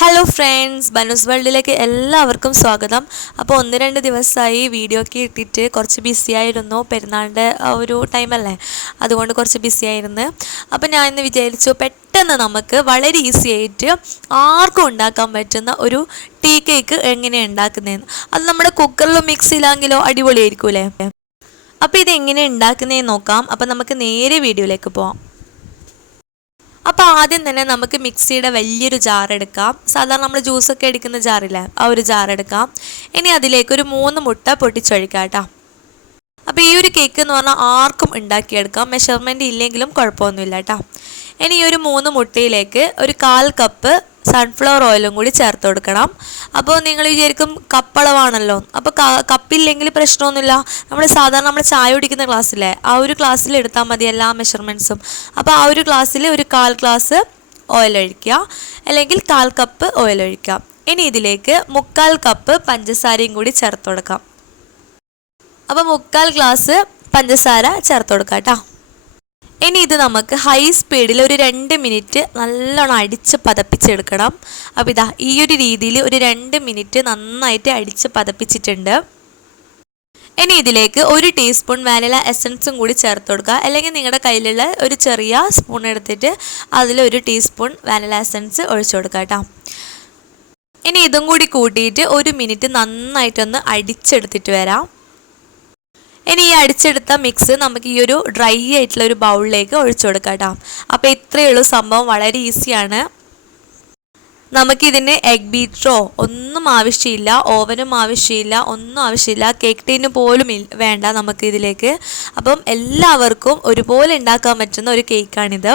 Hello friends Banus വേൾഡിലേക്ക് എല്ലാവർക്കും സ്വാഗതം. അപ്പോൾ ഒന്ന് രണ്ട് ദിവസമായി വീഡിയോ ഒക്കെ ഇട്ടിട്ട് കുറച്ച് ബിസി ആയിരുന്നു പെരുന്നാളിന്റെ ഒരു ടൈമല്ലേ അതുകൊണ്ട് കുറച്ച് ബിസി ആയിരുന്നു. അപ്പോൾ ഞാൻ ഇന്ന് വിചാരിച്ചു പെട്ടെന്ന് നമുക്ക് വളരെ ഈസി ആയിട്ട് ആർക്കും ഉണ്ടാക്കാൻ പറ്റുന്ന ഒരു ടീ കേക്ക് എങ്ങനെയാണ് ഉണ്ടാക്കുന്നതെന്ന് അത് നമ്മുടെ കുക്കറിലോ മിക്സിയിലാണെങ്കിലോ അടിപൊളിയായിരിക്കൂലേ അപ്പോൾ ഇത് എങ്ങനെ ഉണ്ടാക്കുന്നതെന്ന് നോക്കാം. അപ്പോൾ നമുക്ക് നേരെ വീഡിയോയിലേക്ക് പോവാം. അപ്പോൾ ആദ്യം തന്നെ നമുക്ക് മിക്സിയുടെ വലിയൊരു ജാർ എടുക്കാം. സാധാരണ നമ്മൾ ജ്യൂസൊക്കെ എടുക്കുന്ന ജാറില്ലേ ആ ഒരു ജാർ എടുക്കാം. ഇനി അതിലേക്ക് ഒരു മൂന്ന് മുട്ട പൊട്ടിച്ചൊഴിക്കാം കേട്ടോ. അപ്പോൾ ഈ ഒരു കേക്ക് എന്ന് പറഞ്ഞാൽ ആർക്കും ഉണ്ടാക്കിയെടുക്കാം. മെഷർമെന്റ് ഇല്ലെങ്കിലും കുഴപ്പമൊന്നുമില്ല കേട്ടോ. ഇനി ഈ ഒരു മൂന്ന് മുട്ടയിലേക്ക് ഒരു കാൽ കപ്പ് സൺഫ്ലവർ ഓയിലും കൂടി ചേർത്ത് കൊടുക്കണം. അപ്പോൾ നിങ്ങൾ വിചാരിക്കും കപ്പളവാണല്ലോ. അപ്പോൾ കപ്പില്ലെങ്കിൽ പ്രശ്നമൊന്നുമില്ല. നമ്മൾ സാധാരണ നമ്മൾ ചായ കുടിക്കുന്ന ക്ലാസ്സിലെ ആ ഒരു ക്ലാസ്സിൽ എടുത്താൽ മതി എല്ലാ മെഷർമെന്റ്സും അപ്പോൾ ആ ഒരു ക്ലാസ്സിൽ ഒരു കാൽ ഗ്ലാസ് ഓയിൽ ഒഴിക്കുക. അല്ലെങ്കിൽ കാൽ കപ്പ് ഓയിൽ ഒഴിക്കാം ഇനി ഇതിലേക്ക് മുക്കാൽ കപ്പ് പഞ്ചസാരയും കൂടി ചേർത്ത് കൊടുക്കാം. അപ്പോൾ മുക്കാൽ ഗ്ലാസ് പഞ്ചസാര ചേർത്ത് കൊടുക്കാം കേട്ടോ. ഇനി ഇത് നമുക്ക് ഹൈ സ്പീഡിൽ ഒരു രണ്ട് മിനിറ്റ് നല്ലോണം അടിച്ച് പതപ്പിച്ചെടുക്കണം. അപ്പോൾ ഇതാ ഈ ഒരു രീതിയിൽ ഒരു രണ്ട് മിനിറ്റ് നന്നായിട്ട് അടിച്ച് പതപ്പിച്ചിട്ടുണ്ട്. ഇനി ഇതിലേക്ക് ഒരു ടീസ്പൂൺ വാനില എസൻസും കൂടി ചേർത്ത് കൊടുക്കുക. അല്ലെങ്കിൽ നിങ്ങളുടെ കയ്യിലുള്ള ഒരു ചെറിയ സ്പൂൺ എടുത്തിട്ട് അതിൽ ഒരു ടീസ്പൂൺ വാനില എസൻസ് ഒഴിച്ചു കൊടുക്കുക കേട്ടോ. ഇനി ഇതും കൂടി കൂട്ടിയിട്ട് ഒരു മിനിറ്റ് നന്നായിട്ടൊന്ന് അടിച്ചെടുത്തിട്ട് വരാം. ഇനി ഈ അടിച്ചെടുത്ത മിക്സ് നമുക്ക് ഈ ഒരു ഡ്രൈ ആയിട്ടുള്ള ഒരു ബൗളിലേക്ക് ഒഴിച്ചു കൊടുക്കാം കേട്ടോ. അപ്പോൾ ഇത്രയേ ഉള്ളൂ സംഭവം. വളരെ ഈസിയാണ് നമുക്കിതിന് എഗ് ബീറ്ററോ ഒന്നും ആവശ്യമില്ല. ഓവനും ആവശ്യമില്ല. ഒന്നും ആവശ്യമില്ല. കേക്ക് ടീന് പോലും വേണ്ട നമുക്ക് ഇതിലേക്ക്. അപ്പം എല്ലാവർക്കും ഒരുപോലെ ഉണ്ടാക്കാൻ പറ്റുന്ന ഒരു കേക്കാണിത്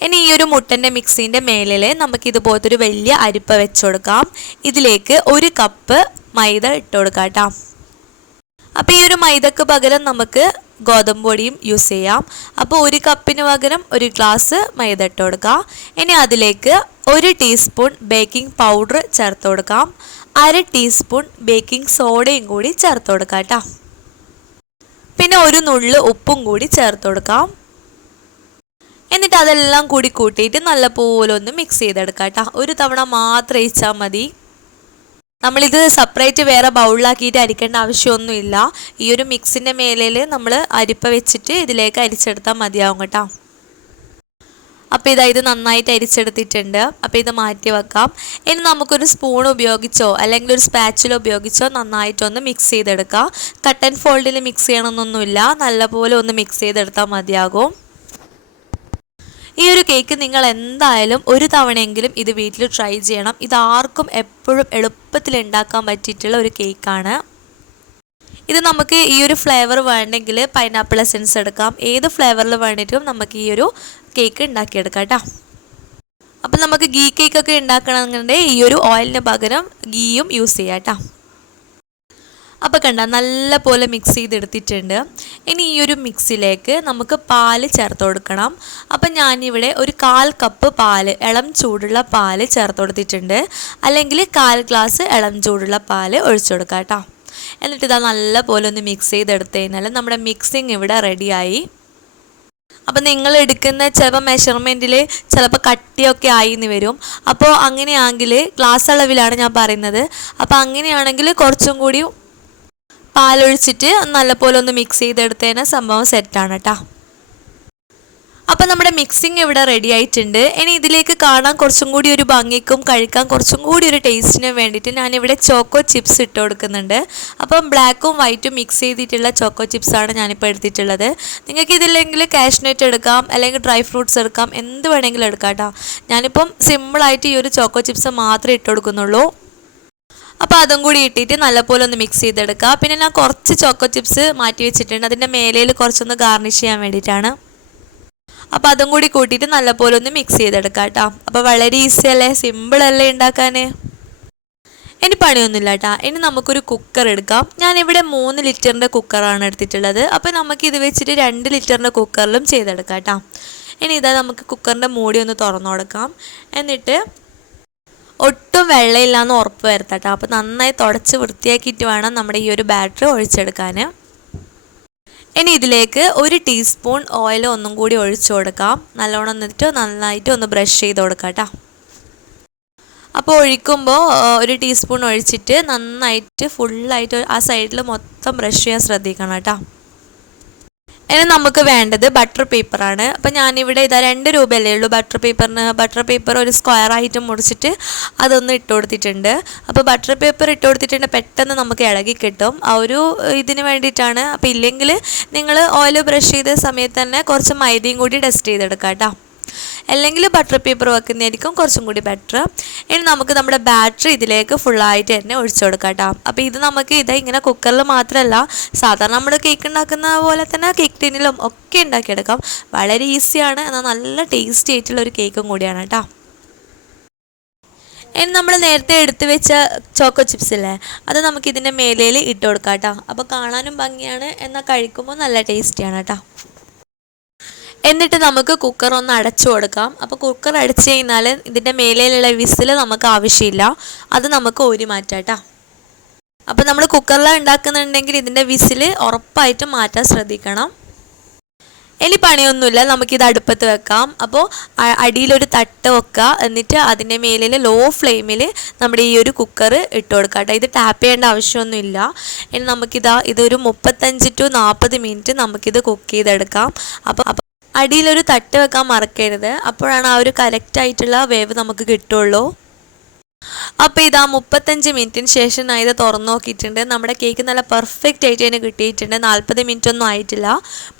ഇനി ഈ ഒരു മുട്ടന്റെ മിക്സിന്റെ മേലിൽ നമുക്ക് ഇതുപോലത്തെ ഒരു വലിയ അരിപ്പ വെച്ച് കൊടുക്കാം. ഇതിലേക്ക് ഒരു കപ്പ് മൈദ ഇട്ട് കൊടുക്കാം കേട്ടോ. അപ്പോൾ ഈ ഒരു മൈദക്ക് പകരം നമുക്ക് ഗോതമ്പ് പൊടിയും യൂസ് ചെയ്യാം. അപ്പോൾ ഒരു കപ്പിന് പകരം ഒരു ഗ്ലാസ് മൈദ ഇട്ട് കൊടുക്കാം. ഇനി അതിലേക്ക് ഒരു ടീസ്പൂൺ ബേക്കിംഗ് പൗഡർ ചേർത്ത് കൊടുക്കാം. അര ടീസ്പൂൺ ബേക്കിംഗ് സോഡയും കൂടി ചേർത്ത് കൊടുക്കാം കേട്ടോ. പിന്നെ ഒരു നുള്ള് ഉപ്പും കൂടി ചേർത്ത് കൊടുക്കാം. എന്നിട്ട് അതെല്ലാം കൂടി കൂട്ടിയിട്ട് നല്ലപോലെ ഒന്ന് മിക്സ് ചെയ്തെടുക്കാം കേട്ടോ. ഒരു തവണ മാത്രം ഇച്ചാൽ മതി. നമ്മളിത് സെപ്പറേറ്റ് വേറെ ബൗളിലാക്കിയിട്ട് അരിക്കേണ്ട ആവശ്യമൊന്നുമില്ല. ഈ ഒരു മിക്സിന്റെ മേലിൽ നമ്മൾ അരിപ്പ വെച്ചിട്ട് ഇതിലേക്ക് അരിച്ചെടുത്താൽ മതിയാവും കേട്ടോ. അപ്പോൾ ഇതാ ഇത് നന്നായിട്ട് അരിച്ചെടുത്തിട്ടുണ്ട്. അപ്പോൾ ഇത് മാറ്റി വെക്കാം. ഇനി നമുക്കൊരു സ്പൂൺ ഉപയോഗിച്ചോ അല്ലെങ്കിൽ ഒരു സ്പാച്ചിൽ ഉപയോഗിച്ചോ നന്നായിട്ടൊന്ന് മിക്സ് ചെയ്തെടുക്കാം. കട്ടൻ ഫോൾഡിൽ മിക്സ് ചെയ്യണമെന്നൊന്നുമില്ല. നല്ലപോലെ ഒന്ന് മിക്സ് ചെയ്തെടുത്താൽ മതിയാകും. ഈ ഒരു കേക്ക് നിങ്ങൾ എന്തായാലും ഒരു തവണയെങ്കിലും ഇത് വീട്ടിൽ ട്രൈ ചെയ്യണം. ഇത് ആർക്കും എപ്പോഴും എളുപ്പത്തിൽ ഉണ്ടാക്കാൻ പറ്റിയിട്ടുള്ള ഒരു കേക്കാണ്. ഇത് നമുക്ക് ഈ ഒരു ഫ്ലേവർ വേണമെങ്കിൽ പൈനാപ്പിൾ എസെൻസ് എടുക്കാം. ഏത് ഫ്ലേവറിൽ വേണ്ടിയിട്ടും നമുക്ക് ഈ ഒരു കേക്ക് ഉണ്ടാക്കിയെടുക്കാം കേട്ടോ. അപ്പം നമുക്ക് ഗീ കേക്കൊക്കെ ഉണ്ടാക്കണമെന്നുണ്ടെങ്കിൽ ഈ ഒരു ഓയിലിന് പകരം ഗീയും യൂസ് ചെയ്യാം കേട്ടോ. അപ്പോൾ കണ്ട നല്ല പോലെ മിക്സ് ചെയ്തെടുത്തിട്ടുണ്ട്. ഇനി ഈ ഒരു മിക്സിലേക്ക് നമുക്ക് പാൽ ചേർത്ത് കൊടുക്കണം. അപ്പം ഞാനിവിടെ ഒരു കാൽ കപ്പ് പാൽ ഇളം ചൂടുള്ള പാൽ ചേർത്ത് കൊടുത്തിട്ടുണ്ട്. അല്ലെങ്കിൽ കാൽ ഗ്ലാസ് ഇളം ചൂടുള്ള പാൽ ഒഴിച്ചു കൊടുക്കാം കേട്ടോ. എന്നിട്ട് ഇതാ നല്ല പോലെ ഒന്ന് മിക്സ് ചെയ്തെടുത്ത് കഴിഞ്ഞാൽ നമ്മുടെ മിക്സിങ് ഇവിടെ റെഡിയായി അപ്പോൾ നിങ്ങൾ എടുക്കുന്ന ചിലപ്പോൾ മെഷർമെന്റിൽ ചിലപ്പോൾ കട്ടിയൊക്കെ ആയി എന്ന് വരും. അപ്പോൾ അങ്ങനെയാണെങ്കിൽ ഗ്ലാസ് അളവിലാണ് ഞാൻ പറയുന്നത്. അപ്പോൾ അങ്ങനെയാണെങ്കിൽ കുറച്ചും കൂടി പാലൊഴിച്ചിട്ട് നല്ലപോലെ ഒന്ന് മിക്സ് ചെയ്തെടുത്തതിന് സംഭവം സെറ്റാണ് കേട്ടോ അപ്പം നമ്മുടെ മിക്സിങ് ഇവിടെ റെഡി ആയിട്ടുണ്ട്. ഇനി ഇതിലേക്ക് കാണാൻ കുറച്ചും കൂടി ഒരു ഭംഗിക്കും കഴിക്കാൻ കുറച്ചും കൂടി ഒരു ടേസ്റ്റിനും വേണ്ടിയിട്ട് ഞാനിവിടെ ചോക്കോ ചിപ്സ് ഇട്ട് കൊടുക്കുന്നുണ്ട്. അപ്പം ബ്ലാക്കും വൈറ്റും മിക്സ് ചെയ്തിട്ടുള്ള ചോക്കോ ചിപ്സാണ് ഞാനിപ്പോൾ എടുത്തിട്ടുള്ളത്. നിങ്ങൾക്ക് ഇതില്ലെങ്കിൽ കാഷ്നട്ട് എടുക്കാം അല്ലെങ്കിൽ ഡ്രൈ ഫ്രൂട്ട്സ് എടുക്കാം എന്ത് വേണമെങ്കിലും എടുക്കാം കേട്ടോ ഞാനിപ്പം സിമ്പിളായിട്ട് ഈ ഒരു ചോക്കോ ചിപ്സ് മാത്രമേ ഇട്ട് കൊടുക്കുന്നുള്ളൂ. അപ്പോൾ അതും കൂടി ഇട്ടിട്ട് നല്ലപോലെ ഒന്ന് മിക്സ് ചെയ്തെടുക്കുക പിന്നെ ഞാൻ കുറച്ച് ചോക്കോ ചിപ്സ് മാറ്റി വെച്ചിട്ടുണ്ട്. അതിന്റെ മേലയിൽ കുറച്ചൊന്ന് ഗാർണിഷ് ചെയ്യാൻ വേണ്ടിയിട്ടാണ്. അപ്പോൾ അതും കൂടി കൂട്ടിയിട്ട് നല്ലപോലെ ഒന്ന് മിക്സ് ചെയ്തെടുക്കുക കേട്ടോ. അപ്പോൾ വളരെ ഈസി അല്ലേ? സിമ്പിൾ അല്ലേ ഉണ്ടാക്കാൻ ഇനി പണിയൊന്നുമില്ല കേട്ടോ. ഇനി നമുക്കൊരു കുക്കർ എടുക്കാം. ഞാനിവിടെ മൂന്ന് ലിറ്ററിന്റെ കുക്കറാണ് എടുത്തിട്ടുള്ളത്. അപ്പോൾ നമുക്ക് ഇത് വെച്ചിട്ട് രണ്ട് ലിറ്ററിന്റെ കുക്കറിലും ചെയ്തെടുക്കാം കേട്ടോ. ഇനി ഇതാ നമുക്ക് കുക്കറിന്റെ മൂടി ഒന്ന് തുറന്നു കൊടുക്കാം എന്നിട്ട് വെള്ളമില്ലാന്ന് ഉറപ്പ് വരുത്തട്ടോ. അപ്പോൾ നന്നായി തുടച്ച് വൃത്തിയാക്കിയിട്ട് വേണം നമ്മുടെ ഈ ഒരു ബാറ്ററി ഒഴിച്ചെടുക്കാൻ ഇനി ഇതിലേക്ക് ഒരു ടീസ്പൂൺ ഓയിൽ ഒന്നും കൂടി ഒഴിച്ചു കൊടുക്കാം. നല്ലോണം എന്നിട്ട് നന്നായിട്ട് ഒന്ന് ബ്രഷ് ചെയ്ത് കൊടുക്കാം കേട്ടോ അപ്പോൾ ഒഴിക്കുമ്പോൾ ഒരു ടീസ്പൂൺ ഒഴിച്ചിട്ട് നന്നായിട്ട് ഫുള്ളായിട്ട് ആ സൈഡിൽ മൊത്തം ബ്രഷ് ചെയ്യാൻ ശ്രദ്ധിക്കണം കേട്ടോ ഇനി നമുക്ക് വേണ്ടത് ബട്ടർ പേപ്പറാണ് അപ്പം ഞാനിവിടെ ഇതാ രണ്ട് രൂപയല്ലേ ഉള്ളൂ ബട്ടർ പേപ്പറിന് ബട്ടർ പേപ്പർ ഒരു സ്ക്വയർ ആയിട്ട് മുറിച്ചിട്ട് അതൊന്ന് ഇട്ട് കൊടുത്തിട്ടുണ്ട്. അപ്പോൾ ബട്ടർ പേപ്പർ ഇട്ട് കൊടുത്തിട്ടുണ്ട് പെട്ടെന്ന് നമുക്ക് ഇളകി കിട്ടും. ആ ഒരു ഇതിന് വേണ്ടിയിട്ടാണ്. അപ്പോൾ ഇല്ലെങ്കിൽ നിങ്ങൾ ഓയിൽ ബ്രഷ് ചെയ്ത സമയത്ത് തന്നെ കുറച്ച് മൈദയും കൂടി ടെസ്റ്റ് ചെയ്തെടുക്കാം കേട്ടോ. അല്ലെങ്കിൽ ബട്ടർ പേപ്പർ വെക്കുന്നതായിരിക്കും കുറച്ചും കൂടി ബെറ്റർ ഇനി നമുക്ക് നമ്മുടെ ബാറ്ററി ഇതിലേക്ക് ഫുള്ളായിട്ട് തന്നെ ഒഴിച്ചു കൊടുക്കാം കേട്ടോ അപ്പോൾ ഇത് നമുക്ക് ഇത് ഇങ്ങനെ കുക്കറിൽ മാത്രമല്ല സാധാരണ നമ്മൾ കേക്ക് ഉണ്ടാക്കുന്ന പോലെ തന്നെ കേക്ക് ടിന്നിലും ഒക്കെ ഉണ്ടാക്കിയെടുക്കാം വളരെ ഈസിയാണ് എന്നാൽ നല്ല ടേസ്റ്റി ആയിട്ടുള്ള ഒരു കേക്കും കൂടിയാണ് കേട്ടോ ഇനി നമ്മൾ നേരത്തെ എടുത്തു വെച്ച ചോക്കോ ചിപ്സ് അല്ലേ അത് നമുക്ക് ഇതിന്റെ മേലയിൽ ഇട്ട് കൊടുക്കാം കേട്ടോ അപ്പോൾ കാണാനും ഭംഗിയാണ് എന്നാൽ കഴിക്കുമ്പോൾ നല്ല ടേസ്റ്റിയാണ് കേട്ടോ എന്നിട്ട് നമുക്ക് കുക്കർ ഒന്ന് അടച്ചു കൊടുക്കാം. അപ്പോൾ കുക്കർ അടച്ചു കഴിഞ്ഞാൽ ഇതിന്റെ മേലെയുള്ള വിസിൽ നമുക്ക് ആവശ്യമില്ല. അത് നമുക്ക് ഓരി മാറ്റാം അപ്പോൾ നമ്മൾ കുക്കറിൽ ഉണ്ടാക്കുന്നുണ്ടെങ്കിൽ ഇതിന്റെ വിസിൽ ഉറപ്പായിട്ടും മാറ്റാൻ ശ്രദ്ധിക്കണം. ഇനി പണിയൊന്നുമില്ല. നമുക്കിത് അടുപ്പത്ത് വെക്കാം. അപ്പോൾ അടിയിലൊരു തട്ട് വെക്കുക എന്നിട്ട് അതിന്റെ മേലിൽ ലോ ഫ്ലെയിമിൽ നമ്മുടെ ഈ ഒരു കുക്കർ ഇട്ട് കൊടുക്കുക കേട്ടോ ഇത് ടാപ്പ് ചെയ്യേണ്ട ആവശ്യമൊന്നുമില്ല. ഇനി നമുക്കിതാ ഇതൊരു മുപ്പത്തഞ്ച് ടു നാൽപ്പത് മിനിറ്റ് നമുക്കിത് കുക്ക് ചെയ്തെടുക്കാം. അപ്പോൾ അടിയിലൊരു തട്ട് വെക്കാൻ മറക്കരുത്. അപ്പോഴാണ് ആ ഒരു കറക്റ്റ് ആയിട്ടുള്ള വേവ് നമുക്ക് കിട്ടുള്ളൂ. അപ്പോൾ ഇതാ മുപ്പത്തഞ്ച് മിനിറ്റിന് ശേഷം ഞാൻ ഇത് തുറന്നു നോക്കിയിട്ടുണ്ട്. നമ്മുടെ കേക്ക് നല്ല പെർഫെക്റ്റ് ആയിട്ട് തന്നെ കിട്ടിയിട്ടുണ്ട്. നാൽപ്പത് മിനിറ്റ് ഒന്നും ആയിട്ടില്ല.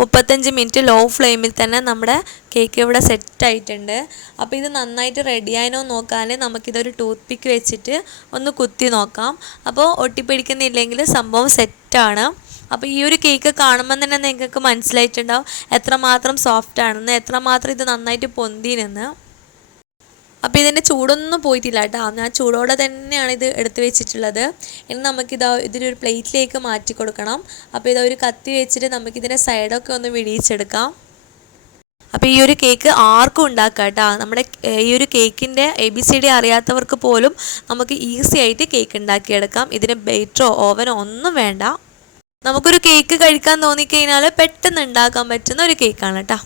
മുപ്പത്തഞ്ച് മിനിറ്റ് ലോ ഫ്ലെയിമിൽ തന്നെ നമ്മുടെ കേക്ക് ഇവിടെ സെറ്റ് ആയിട്ടുണ്ട്. അപ്പോൾ ഇത് നന്നായിട്ട് റെഡിയായനോ നോക്കാൻ നമുക്കിതൊരു ടൂത്ത് പിക്ക് വെച്ചിട്ട് ഒന്ന് കുത്തി നോക്കാം. അപ്പോൾ ഒട്ടിപ്പിടിക്കുന്നില്ലെങ്കിൽ സംഭവം സെറ്റാണ് അപ്പോൾ ഈ ഒരു കേക്ക് കാണുമ്പോൾ തന്നെ നിങ്ങൾക്ക് മനസ്സിലായിട്ടുണ്ടാവും എത്രമാത്രം സോഫ്റ്റ് ആണെന്ന് എത്രമാത്രം ഇത് നന്നായിട്ട് പൊന്തിനെന്ന് അപ്പോൾ ഇതിന്റെ ചൂടൊന്നും പോയിട്ടില്ല കേട്ടോ. ഞാൻ ചൂടോടെ തന്നെയാണ് ഇത് എടുത്തു വെച്ചിട്ടുള്ളത്. ഇനി നമുക്കിത് ഇതിനൊരു പ്ലേറ്റിലേക്ക് മാറ്റി കൊടുക്കണം. അപ്പോൾ ഇതാ ഒരു കത്തി വെച്ചിട്ട് നമുക്കിതിന്റെ സൈഡൊക്കെ ഒന്ന് വിടിയിച്ചെടുക്കാം അപ്പോൾ ഈ ഒരു കേക്ക് ആർക്കും ഉണ്ടാക്കാം കേട്ടോ. നമ്മുടെ ഈ ഒരു കേക്കിന്റെ എ ബി സി ഡി അറിയാത്തവർക്ക് പോലും നമുക്ക് ഈസി ആയിട്ട് കേക്ക് ഉണ്ടാക്കിയെടുക്കാം. ഇതിന് ബേറ്ററോ ഓവനോ ഒന്നും വേണ്ട. നമുക്കൊരു കേക്ക് കഴിക്കാൻ തോന്നിക്കഴിഞ്ഞാൽ പെട്ടെന്ന് ഉണ്ടാക്കാൻ പറ്റുന്ന ഒരു കേക്കാണ് കേട്ടോ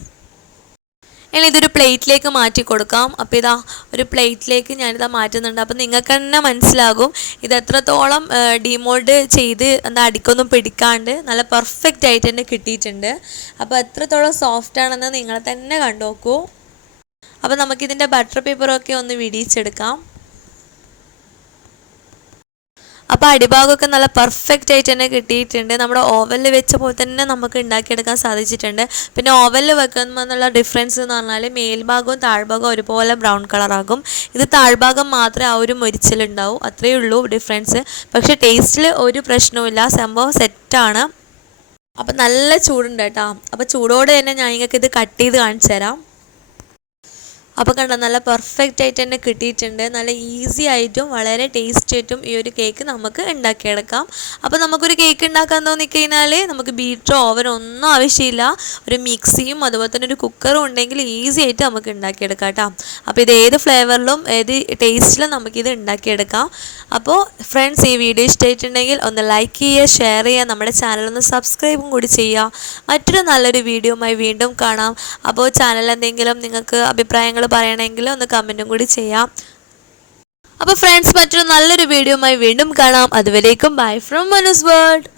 ഇനി ഇതൊരു പ്ലേറ്റിലേക്ക് മാറ്റി കൊടുക്കാം. അപ്പോൾ ഇതാ ഒരു പ്ലേറ്റിലേക്ക് ഞാനിതാ മാറ്റുന്നുണ്ട്. അപ്പോൾ നിങ്ങൾക്ക് തന്നെ മനസ്സിലാകും ഇത് എത്രത്തോളം ഡിമോൾഡ് ചെയ്ത് എന്താ അടിക്കൊന്നും പിടിക്കാണ്ട് നല്ല പെർഫെക്റ്റ് ആയിട്ട് തന്നെ കിട്ടിയിട്ടുണ്ട്. അപ്പോൾ എത്രത്തോളം സോഫ്റ്റ് ആണെന്ന് നിങ്ങൾ തന്നെ കണ്ടു നോക്കൂ അപ്പോൾ നമുക്കിതിന്റെ ബട്ടർ പേപ്പറൊക്കെ ഒന്ന് വിടിയിച്ചെടുക്കാം അപ്പോൾ അടിഭാഗമൊക്കെ നല്ല പെർഫെക്റ്റ് ആയിട്ട് തന്നെ കിട്ടിയിട്ടുണ്ട്. നമ്മുടെ ഓവനിൽ വെച്ച പോലെ തന്നെ നമുക്ക് ഉണ്ടാക്കിയെടുക്കാൻ സാധിച്ചിട്ടുണ്ട്. പിന്നെ ഓവനിൽ വെക്കുമ്പോൾ ഡിഫറൻസ് എന്ന് പറഞ്ഞാൽ മേൽഭാഗവും താഴ്ഭാഗവും ഒരുപോലെ ബ്രൗൺ കളറാകും ഇത് താഴ്ഭാഗം മാത്രമേ ആ ഒരു മൊരിച്ചിലുണ്ടാവും. അത്രയേ ഉള്ളൂ ഡിഫറൻസ് പക്ഷേ ടേസ്റ്റിൽ ഒരു പ്രശ്നവുമില്ല. സംഭവം സെറ്റാണ് അപ്പം നല്ല ചൂടുണ്ട് കേട്ടോ. അപ്പോൾ ചൂടോടെ തന്നെ ഞാൻ നിങ്ങൾക്ക് ഇത് കട്ട് ചെയ്ത് കാണിച്ചു തരാം അപ്പോൾ കണ്ട നല്ല പെർഫെക്റ്റ് ആയിട്ട് തന്നെ കിട്ടിയിട്ടുണ്ട്. നല്ല ഈസി ആയിട്ടും വളരെ ടേസ്റ്റി ആയിട്ടും ഈ ഒരു കേക്ക് നമുക്ക് ഉണ്ടാക്കിയെടുക്കാം. അപ്പോൾ നമുക്കൊരു കേക്ക് ഉണ്ടാക്കാൻ തോന്നിക്കഴിഞ്ഞാൽ നമുക്ക് ബീറ്ററോ ഓവനോ ഒന്നും ആവശ്യമില്ല. ഒരു മിക്സിയും അതുപോലെ തന്നെ ഒരു കുക്കറും ഉണ്ടെങ്കിൽ ഈസി ആയിട്ട് നമുക്ക് ഉണ്ടാക്കിയെടുക്കാം കേട്ടോ അപ്പോൾ ഇത് ഏത് ഫ്ലേവറിലും ഏത് ടേസ്റ്റിലും നമുക്കിത് ഉണ്ടാക്കിയെടുക്കാം. അപ്പോൾ ഫ്രണ്ട്സ് ഈ വീഡിയോ ഇഷ്ടമായിട്ടുണ്ടെങ്കിൽ ഒന്ന് ലൈക്ക് ചെയ്യുക ഷെയർ ചെയ്യുക നമ്മുടെ ചാനൽ ഒന്ന് സബ്സ്ക്രൈബും കൂടി ചെയ്യുക. മറ്റൊരു നല്ലൊരു വീഡിയോയുമായി വീണ്ടും കാണാം. അപ്പോൾ ചാനൽ എന്തെങ്കിലും നിങ്ങൾക്ക് അഭിപ്രായങ്ങൾ പറയണമെങ്കിൽ ഒന്ന് കമന്റും കൂടി ചെയ്യാം. അപ്പോൾ ഫ്രണ്ട്സ് മറ്റൊരു നല്ലൊരു വീഡിയോയുമായി വീണ്ടും കാണാം. അതുവരേക്കും ബൈ ഫ്രം മനുസ് വേൾഡ്